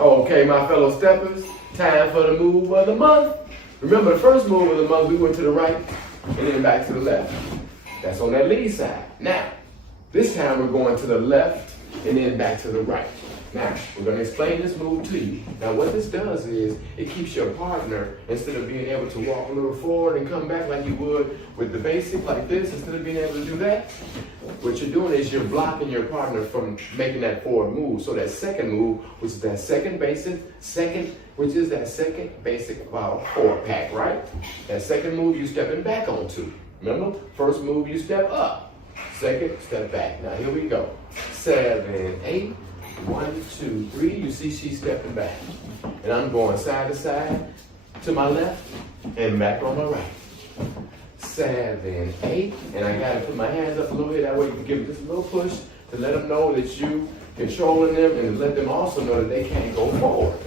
Okay, my fellow steppers, time for the move of the month. Remember the first move of the month, we went to the right and then back to the left. That's on that lead side. Now, this time we're going to the left and then back to the right. Now, we're going to explain this move to you. Now, what this does is it keeps your partner, instead of being able to walk a little forward and come back like you would with the basic like this, instead of being able to do that, what you're doing is you're blocking your partner from making that forward move. So that second move, which is that second basic forward pack, right? That second move you stepping back onto. Remember, first move you step up, second step back. Now here we go. 7, 8. 1, 2, 3. You see she's stepping back. And I'm going side to side to my left and back on my right. 7, 8. And I got to put my hands up a little bit. That way you can give them just a little push to let them know that you controlling them and to let them also know that they can't go forward.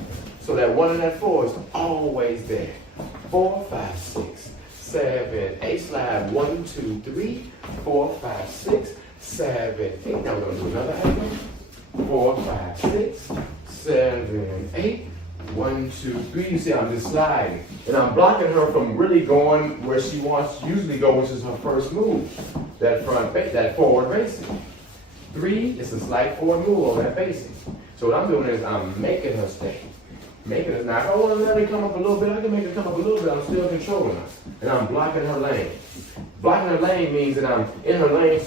So that 1 and that 4 is always there. 4, 5, 6, 7, 8. Slide 1, 2, 3, 4, 5, 6, 7, 8. Now we're going to do another angle. 4, 5, 6, 7, 8. 1, 2, 3. You see, I'm just sliding. And I'm blocking her from really going where she wants to usually go, which is her first move. That forward basic. 3 is a slight forward move on that basic. So what I'm doing is I'm making her stay. Making her. Now, if I want to let her come up a little bit, I can make her come up a little bit. I'm still controlling her. And I'm blocking her lane. Blocking her lane means that I'm in her lane.